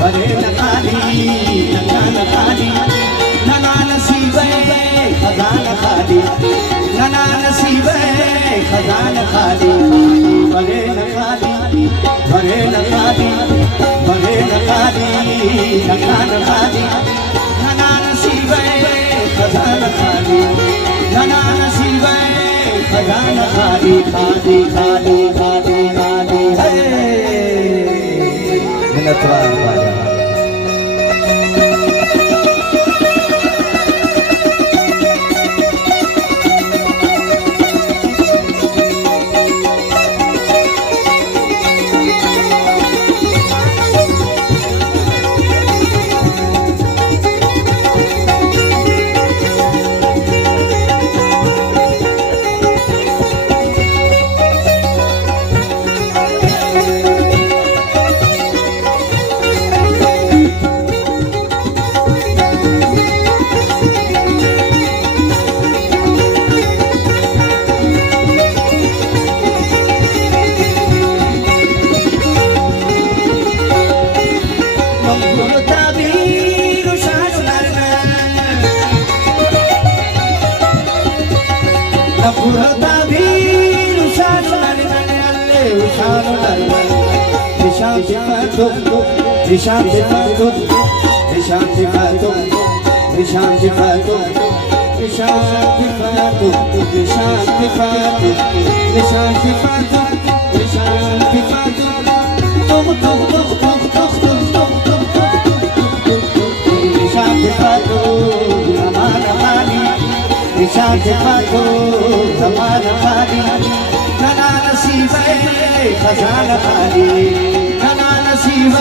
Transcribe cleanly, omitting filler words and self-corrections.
भरे न खाली नन्ना खाली नना नसीब खजाना खाली नना नसीब खजाना खाली भरे न खाली भरे न खाली भरे न खाली नना खाली नना नसीब खजाना खाली नना नसीब खजाना खाली खाली खाली खाली खाली है खजाना खाली नना नसीब